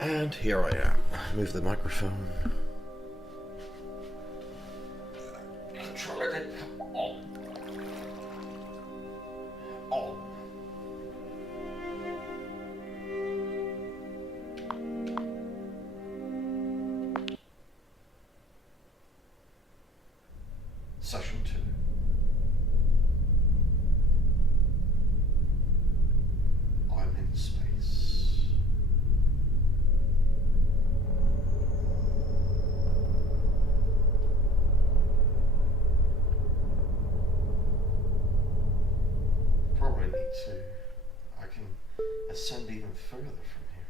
And here I am. Move the microphone. Controller didn't come on. On. Session 2. I'm in space. Probably need to. I can ascend even further from here.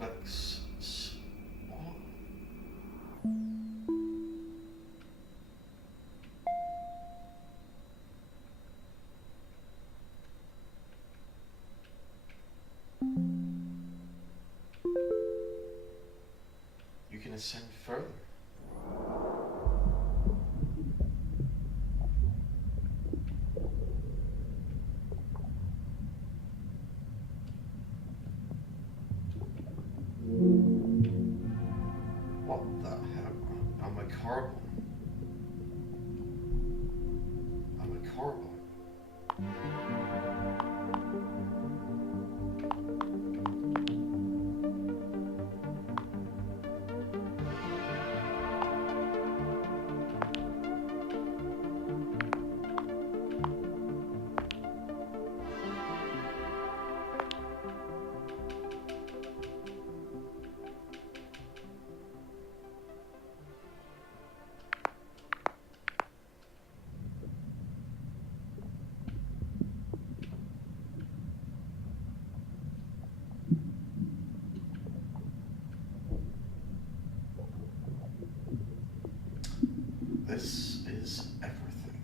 Convex spot. You can ascend further. What the hell? I'm a carbon. I'm a carbon. This is everything.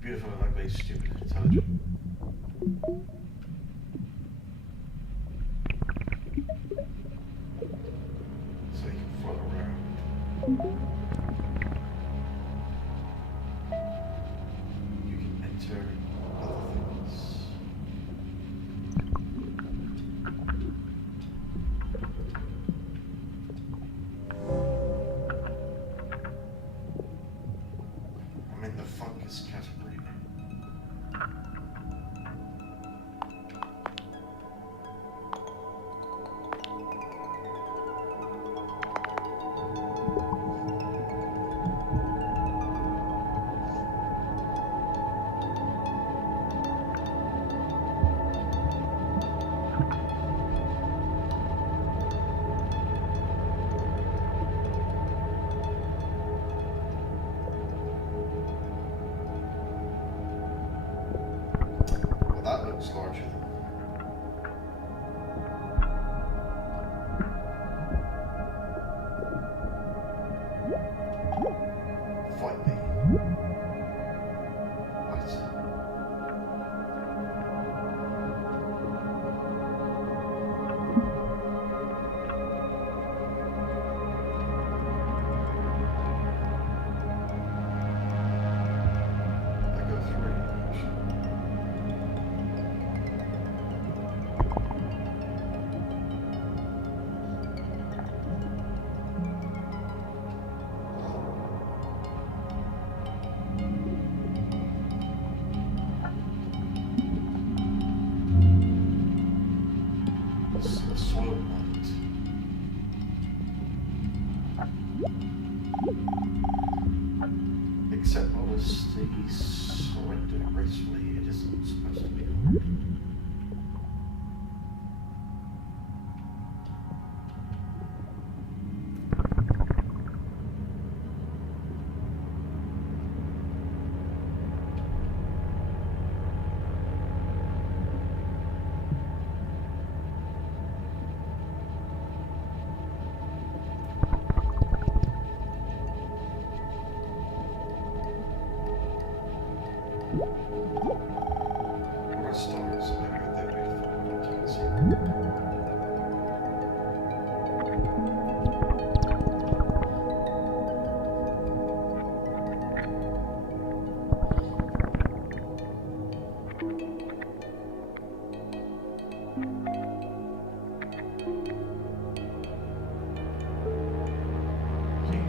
Beautiful and ugly, stupid and intelligent. So you can float around. You can enter other things. I'm in the fungus category. Well, that looks larger than fight me. What? I go through radiation. Soil mines. Except honesty, surrender gracefully, it isn't supposed to be hard. What are stars? I heard they're beautiful, but I can't see them. You can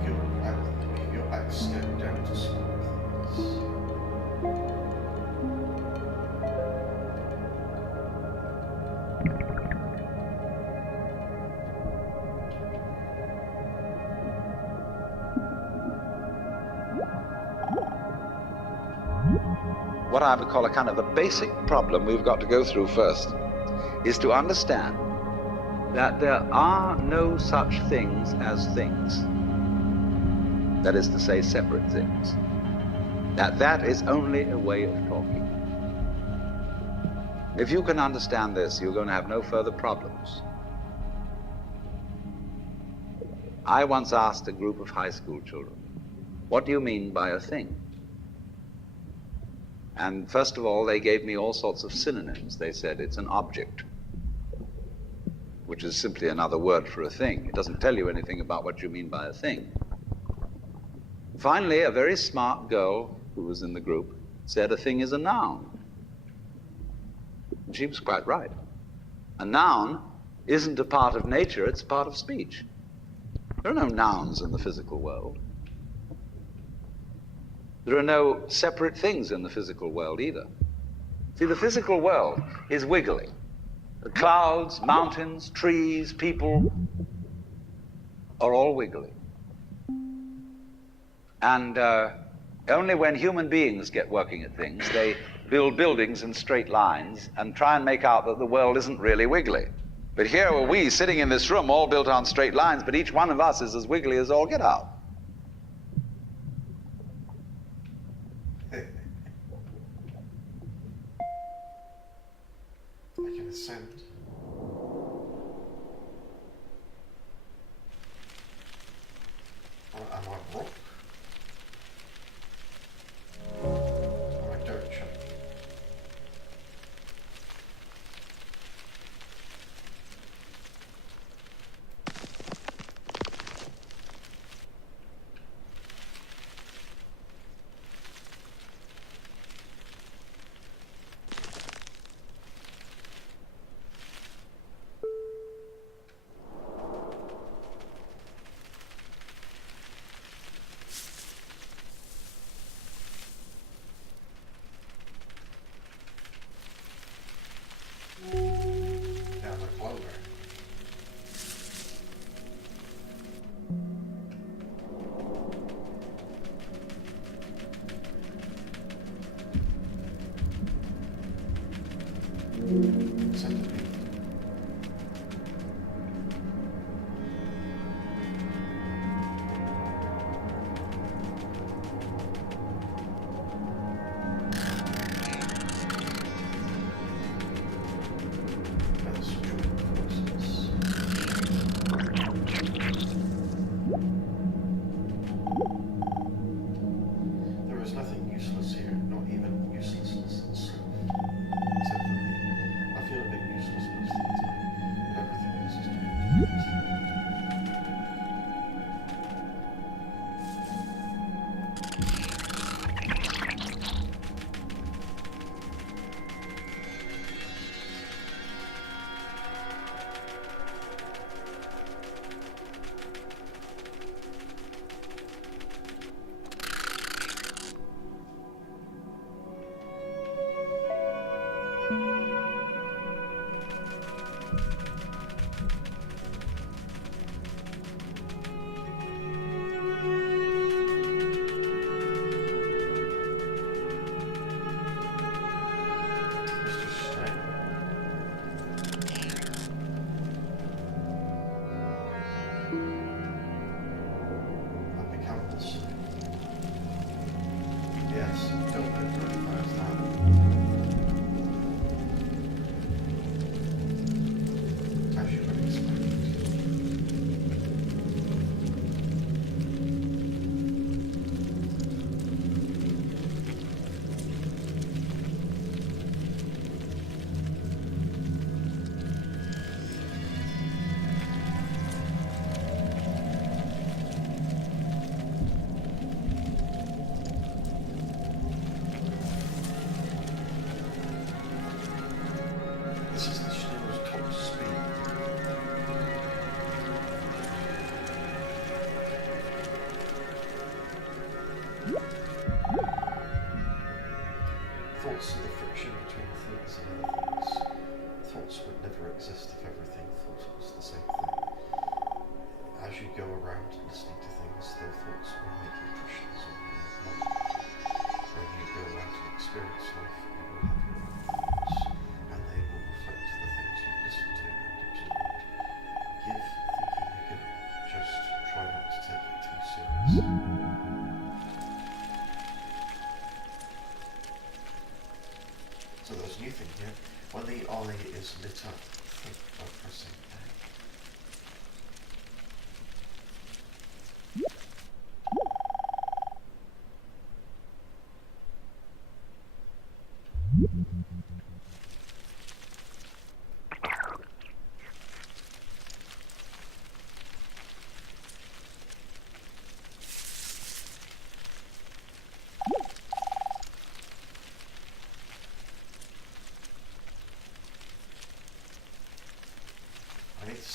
go back a step down to smaller things. What I would call a kind of a basic problem we've got to go through first is to understand that there are no such things as things. That is to say, separate things. That is only a way of talking. If you can understand this, you're going to have no further problems. I once asked a group of high school children, what do you mean by a thing? And first of all, they gave me all sorts of synonyms. They said it's an object, which is simply another word for a thing. It doesn't tell you anything about what you mean by a thing. Finally, a very smart girl who was in the group said a thing is a noun. And she was quite right. A noun isn't a part of nature, it's a part of speech. There are no nouns in the physical world. There are no separate things in the physical world either. See, the physical world is wiggly. The clouds, mountains, trees, people are all wiggly. And only when human beings get working at things, they build buildings in straight lines and try and make out that the world isn't really wiggly. But here are we sitting in this room all built on straight lines, but each one of us is as wiggly as all get out. I can ascend. Am I rock? Am I dirt chunk? Down the clover. Centipede. That's forces. There is nothing useless here, not even uselessness itself. Except for me. I feel a bit useless most of the time, but everything else is different.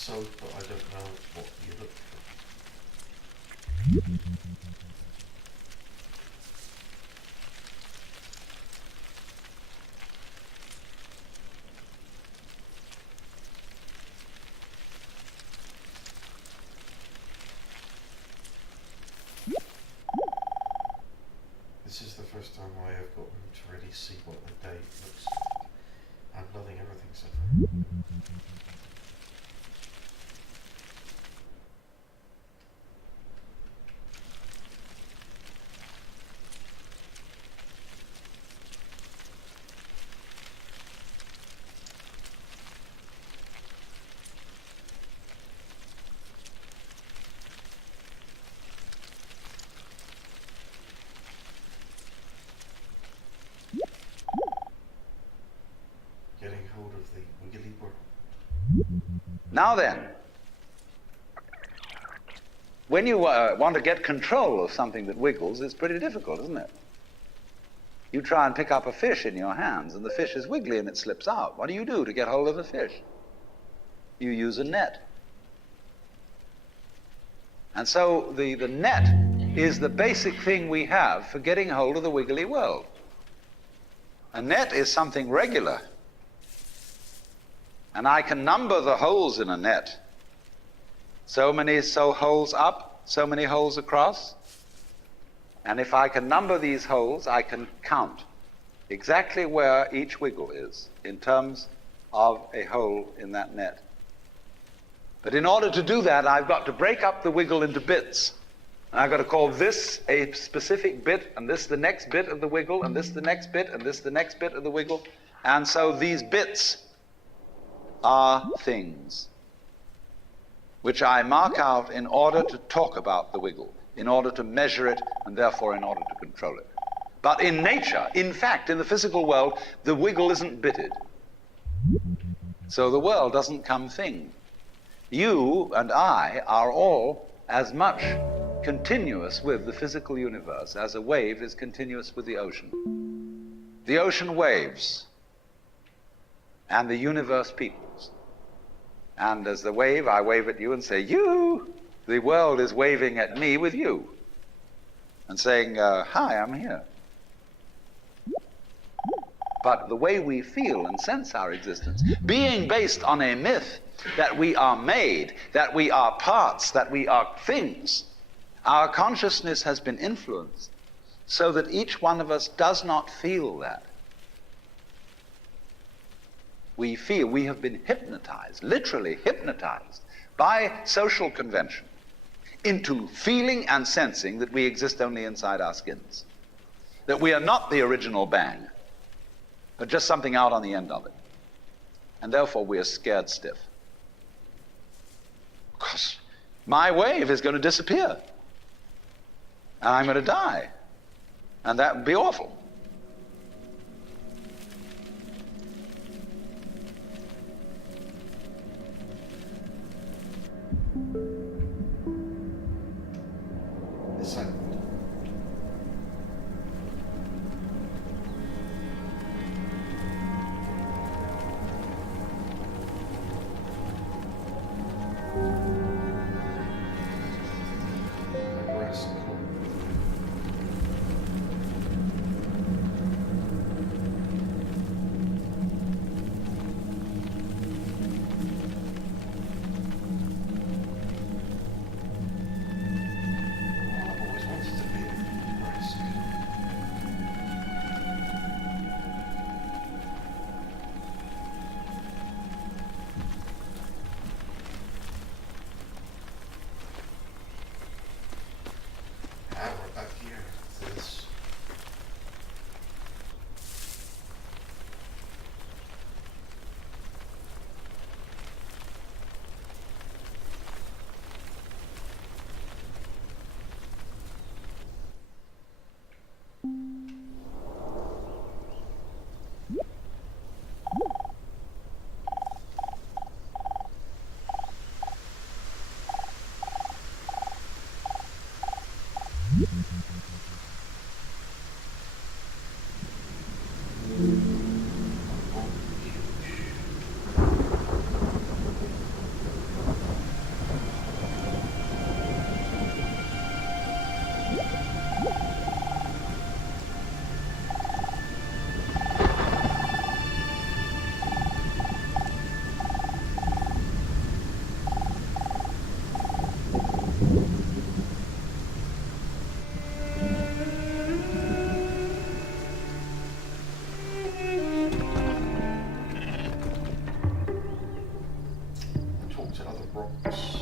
so, but I don't know what you look for. This is the first time I have gotten to really see what the day looks like. I'm loving everything so far. Getting hold of the wiggly world. Now then, when you want to get control of something that wiggles, it's pretty difficult, isn't it? You try and pick up a fish in your hands, and the fish is wiggly and it slips out. What do you do to get hold of the fish? You use a net. And so the net is the basic thing we have for getting hold of the wiggly world. A net is something regular. And I can number the holes in a net. So many holes up, so many holes across. And if I can number these holes, I can count exactly where each wiggle is in terms of a hole in that net. But in order to do that, I've got to break up the wiggle into bits. And I've got to call this a specific bit, and this the next bit of the wiggle, and this the next bit, and this the next bit of the wiggle. And so these bits are things which I mark out in order to talk about the wiggle, in order to measure it, and therefore in order to control it. But in nature, in fact, in the physical world, the wiggle isn't bitted. So the world doesn't come thing. You and I are all as much continuous with the physical universe as a wave is continuous with the ocean. The ocean waves, and the universe peoples. And as the wave, I wave at you and say, you! The world is waving at me with you and saying, hi, I'm here. But the way we feel and sense our existence, being based on a myth that we are made, that we are parts, that we are things, our consciousness has been influenced so that each one of us does not feel that. We feel we have been hypnotized, literally hypnotized, by social convention into feeling and sensing that we exist only inside our skins, that we are not the original bang, but just something out on the end of it. And therefore we are scared stiff. Because my wave is going to disappear, and I'm going to die, and that would be awful. It's like grass and corn. to other rocks.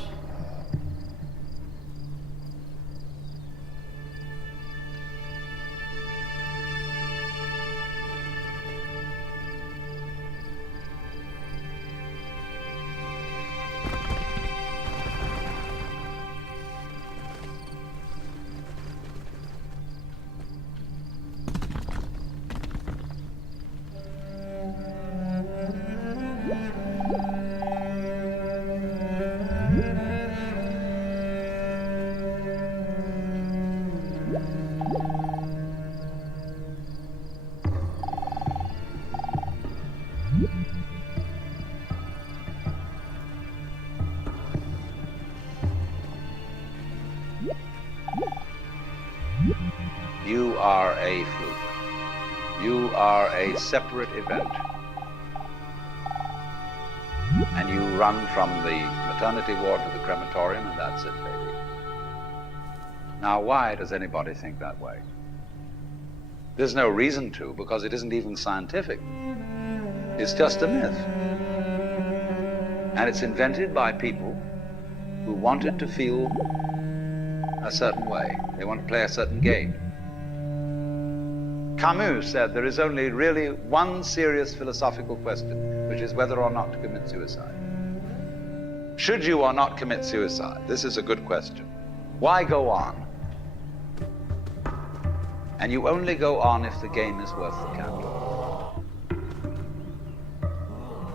You are a fluke. You are a separate event. And you run from the maternity ward to the crematorium, and that's it, baby. Now, why does anybody think that way? There's no reason to, because it isn't even scientific. It's just a myth. And it's invented by people who wanted to feel a certain way. They want to play a certain game. Camus said there is only really one serious philosophical question, which is whether or not to commit suicide. Should you or not commit suicide? This is a good question. Why go on? And you only go on if the game is worth the candle.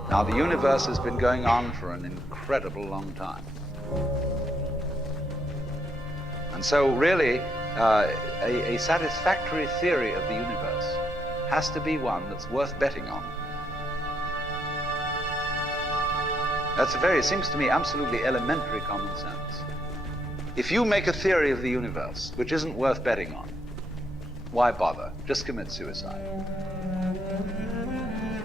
Now, the universe has been going on for an incredible long time. And so really, a satisfactory theory of the universe has to be one that's worth betting on. Seems to me absolutely elementary common sense. If you make a theory of the universe which isn't worth betting on, why bother? Just commit suicide.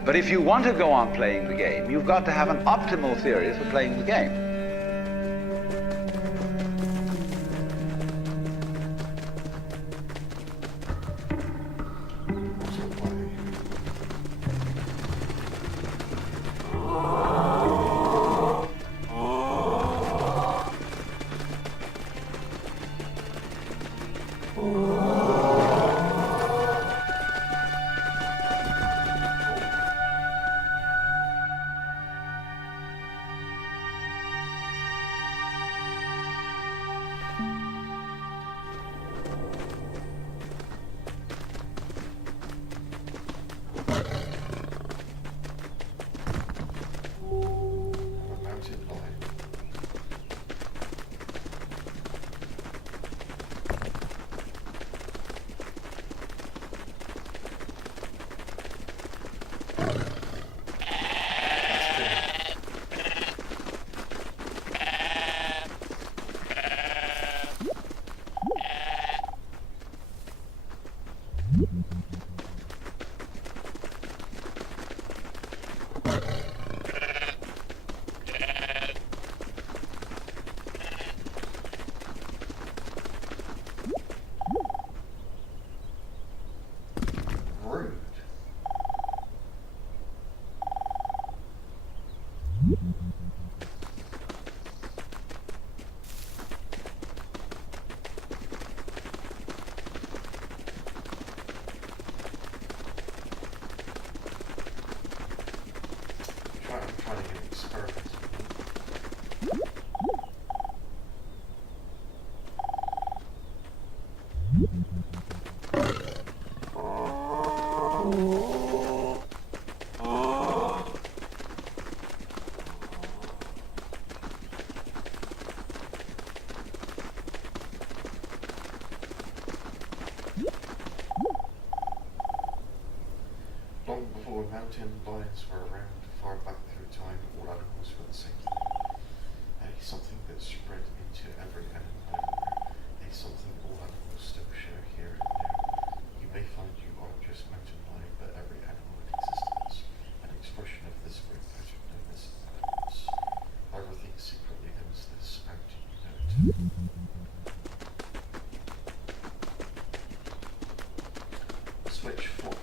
But if you want to go on playing the game, you've got to have an optimal theory for playing the game. Long before mountain lions were around, far back through time, all animals were the same thing. Something that spread into every animal everywhere. Something all animals still share here and there. You may find you are just mountain lion, but every animal in existence, an expression of this great pattern known as animals. Everything secretly knows this. How do you know it? Switch fork.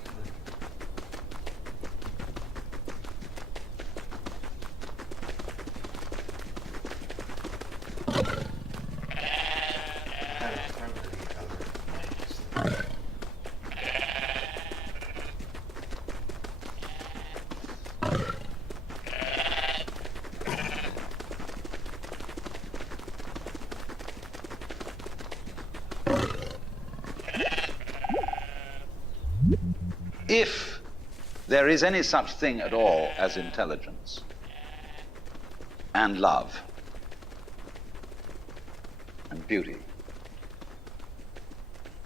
if there is any such thing at all as intelligence and love and beauty,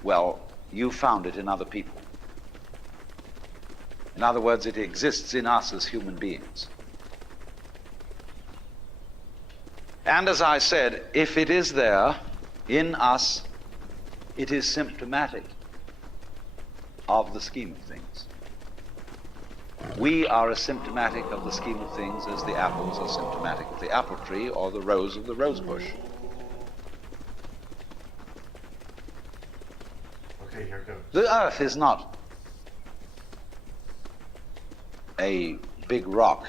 well, you found it in other people. In other words, it exists in us as human beings. And as I said, if it is there in us, it is symptomatic of the scheme of things. We are as symptomatic of the scheme of things as the apples are symptomatic of the apple tree or the rose of the rose bush. Okay, here goes. The earth is not a big rock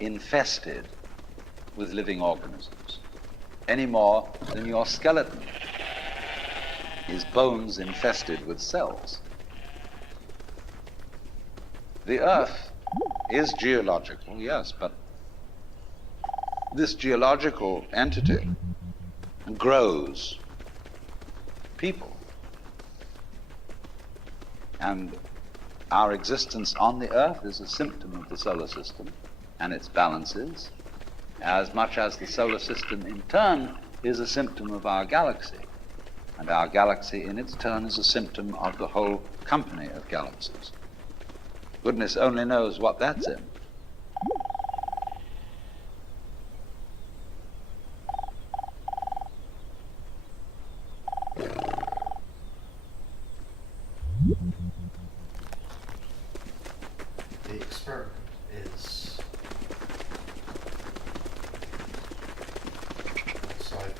infested with living organisms, any more than your skeleton is bones infested with cells. The earth is geological, yes, but this geological entity grows people. And our existence on the earth is a symptom of the solar system and its balances, as much as the solar system in turn is a symptom of our galaxy. And our galaxy in its turn is a symptom of the whole company of galaxies. Goodness only knows what that's in. The experiment is outside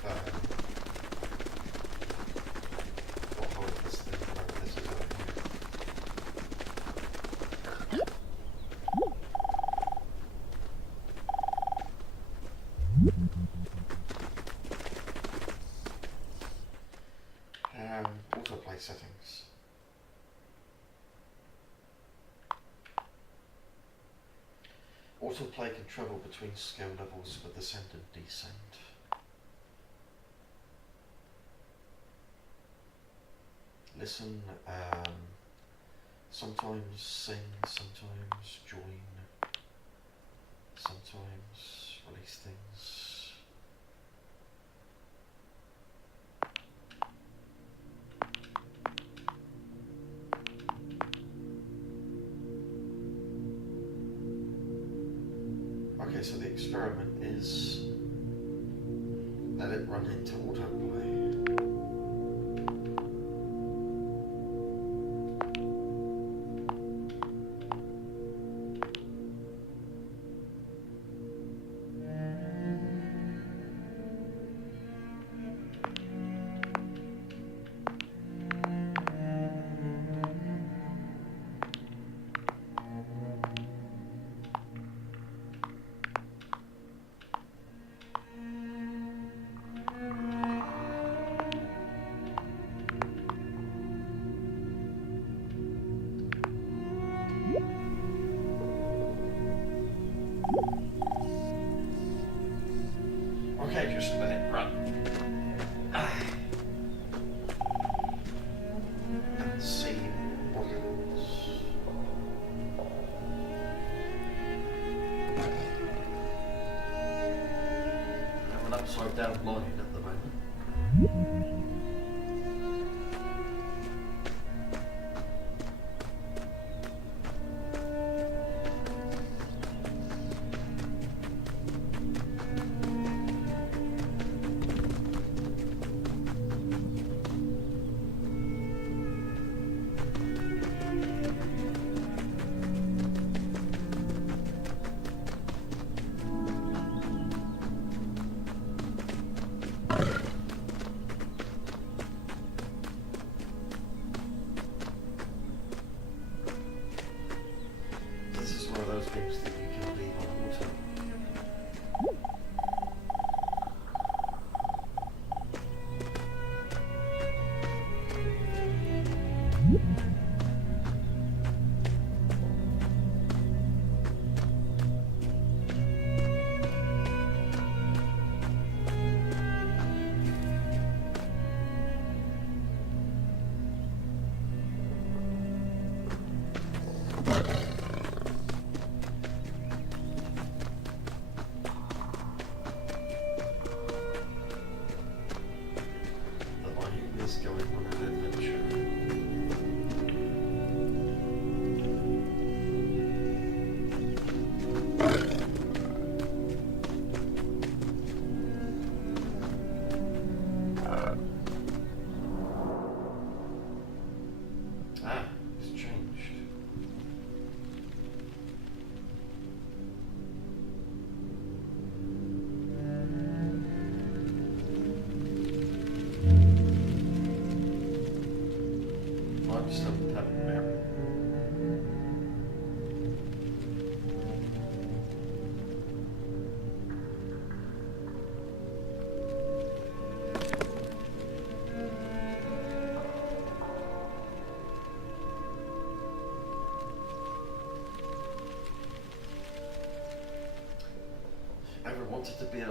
what hole this thing, whatever this is over here. Autoplay settings. Autoplay can travel between scale levels of ascend and descend. Listen, sometimes sing, sometimes join, sometimes release things. Okay, so the experiment is let it run into autoplay. Okay, just let it run. And see what happens. I have an upside down line at the moment.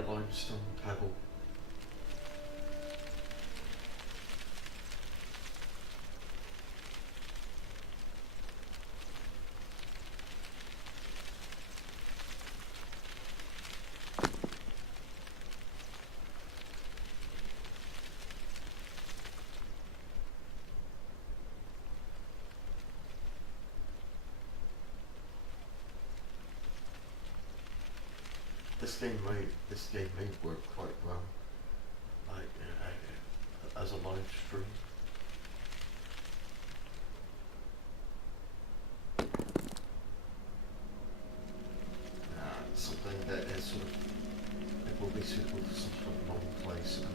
limestone pebble. This game may work quite well, like as a live stream. Something that is sort of, it will be suitable for some sort of long play scenario.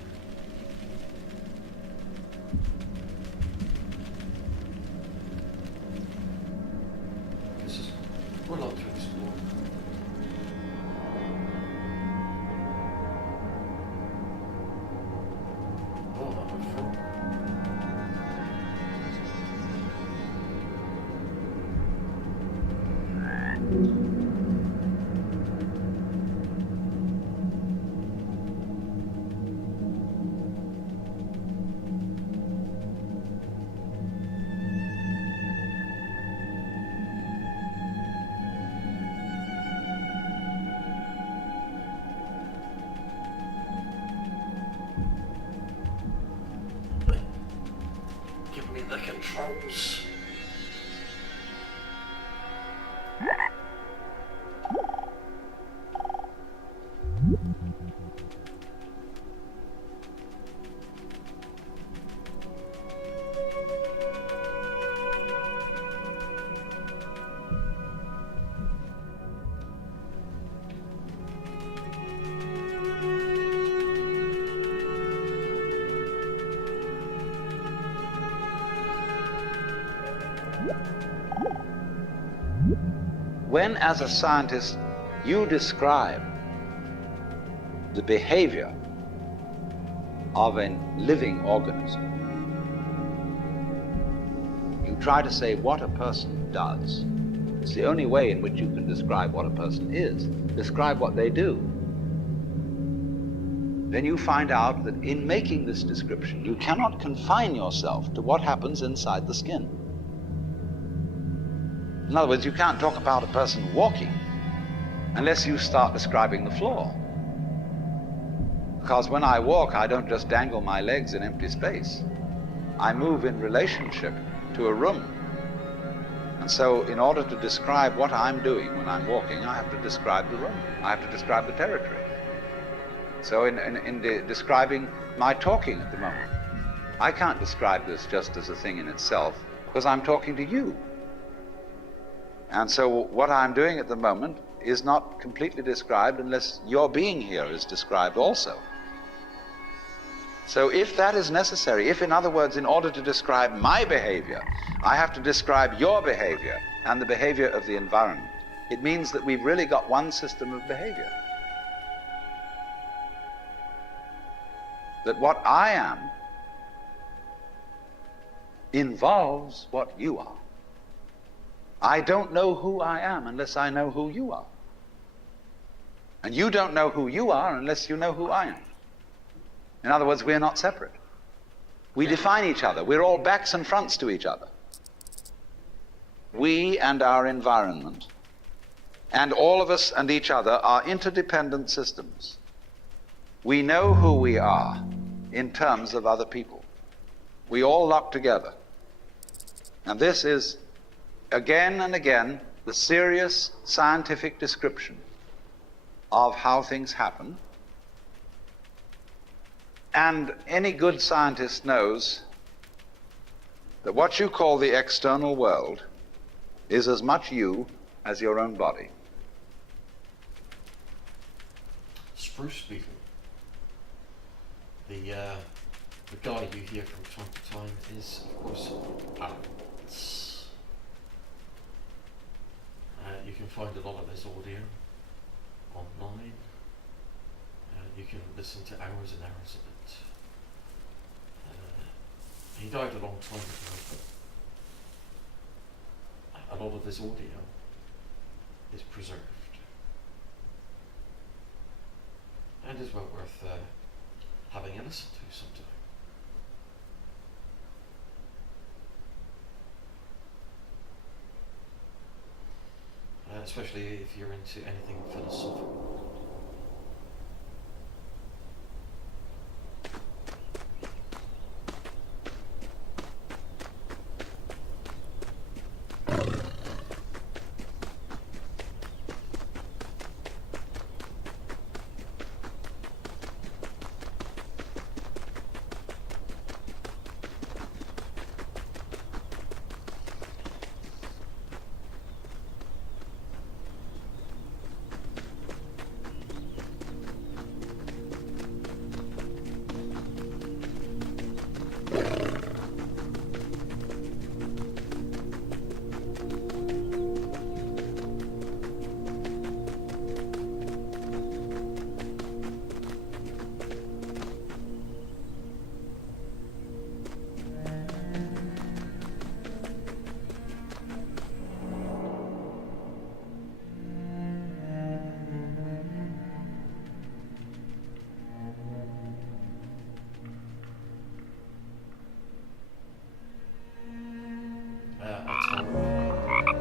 This is we're not to explore. Give me the controls. When, as a scientist, you describe the behavior of a living organism, you try to say what a person does. It's the only way in which you can describe what a person is. Describe what they do. Then you find out that in making this description, you cannot confine yourself to what happens inside the skin. In other words, you can't talk about a person walking unless you start describing the floor. Because when I walk, I don't just dangle my legs in empty space. I move in relationship to a room. And so in order to describe what I'm doing when I'm walking, I have to describe the room. I have to describe the territory. So in describing my talking at the moment, I can't describe this just as a thing in itself, because I'm talking to you. And so what I'm doing at the moment is not completely described unless your being here is described also. So if that is necessary, if in other words, in order to describe my behavior, I have to describe your behavior and the behavior of the environment, it means that we've really got one system of behavior. That what I am involves what you are. I don't know who I am unless I know who you are. And you don't know who you are unless you know who I am. In other words, we're not separate. We define each other. We're all backs and fronts to each other. We and our environment, and all of us and each other, are interdependent systems. We know who we are in terms of other people. We all lock together. And this is, again and again, the serious scientific description of how things happen. And any good scientist knows that what you call the external world is as much you as your own body. Spruce beetle. The guy you hear from time to time is, of course, ants. You can find a lot of his audio online. You can listen to hours and hours of it. He died a long time ago, but a lot of his audio is preserved. and is well worth having a listen to sometime. Especially if you're into anything philosophical.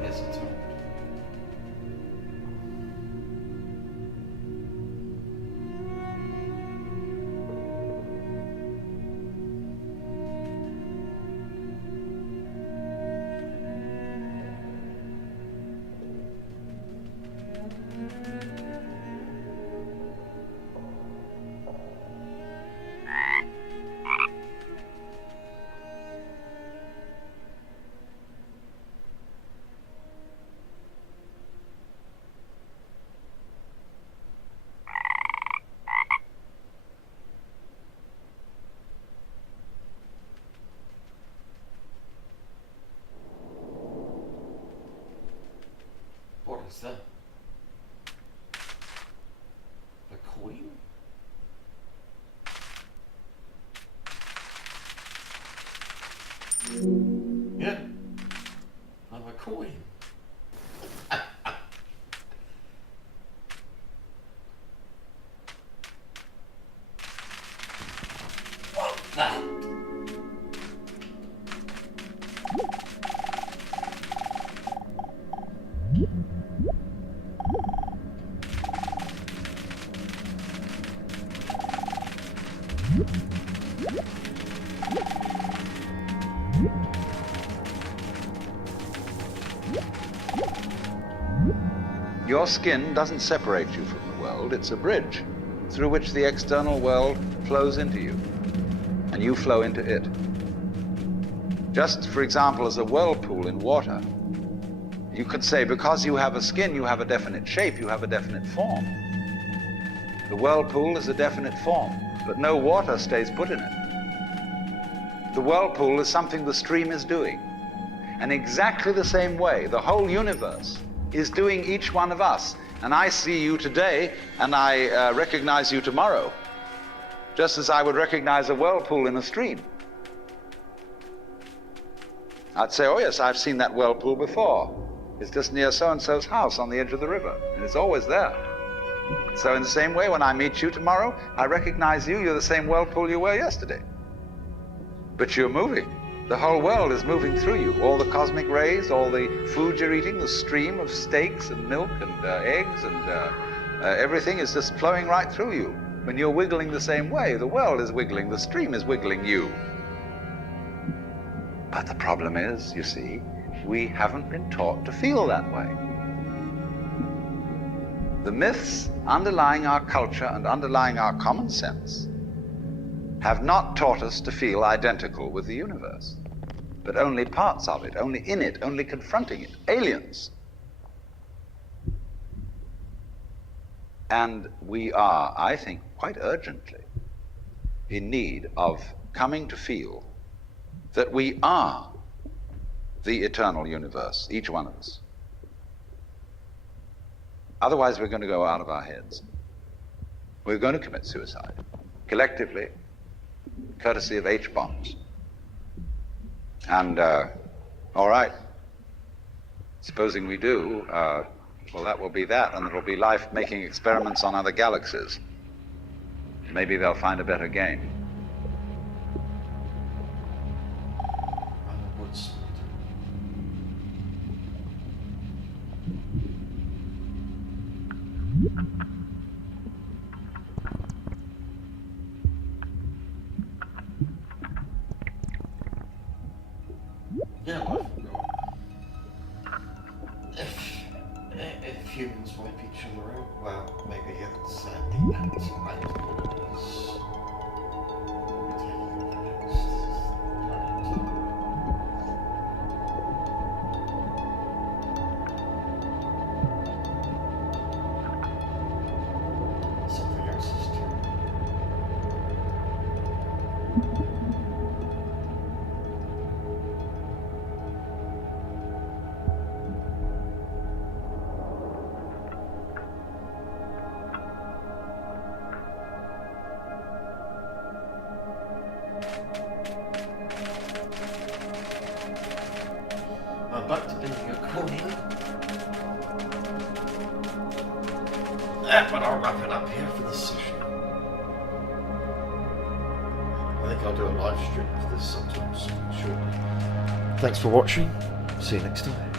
Yes, a toad. What is that? A coin? Yeah, I'm a coin. What the? Your skin doesn't separate you from the world, it's a bridge through which the external world flows into you, and you flow into it. Just, for example, as a whirlpool in water, you could say because you have a skin, you have a definite shape, you have a definite form. The whirlpool is a definite form, but no water stays put in it. The whirlpool is something the stream is doing. And exactly the same way, the whole universe is doing each one of us. And I see you today, and I recognize you tomorrow, just as I would recognize a whirlpool in a stream. I'd say, oh yes, I've seen that whirlpool before. It's just near so-and-so's house on the edge of the river, and it's always there. So in the same way, when I meet you tomorrow, I recognize you, you're the same whirlpool you were yesterday. But you're moving. The whole world is moving through you. All the cosmic rays, all the food you're eating, the stream of steaks and milk and eggs and everything is just flowing right through you. When you're wiggling the same way, the world is wiggling, the stream is wiggling you. But the problem is, you see, we haven't been taught to feel that way. The myths underlying our culture and underlying our common sense have not taught us to feel identical with the universe, but only parts of it, only in it, only confronting it, aliens. And we are, I think, quite urgently in need of coming to feel that we are the eternal universe, each one of us. Otherwise, we're going to go out of our heads. We're going to commit suicide, collectively, courtesy of H-bombs. And, all right, supposing we do, well, that will be that, and there will be life making experiments on other galaxies. Maybe they'll find a better game. Woods. Yeah, I forgot. If humans wipe each other out, well, maybe it's the ants and colonies. Something else is true. I'm back to being a colony. But I'll wrap it up here for this session. I think I'll do a live stream of this sometimes shortly. Thanks for watching. See you next time.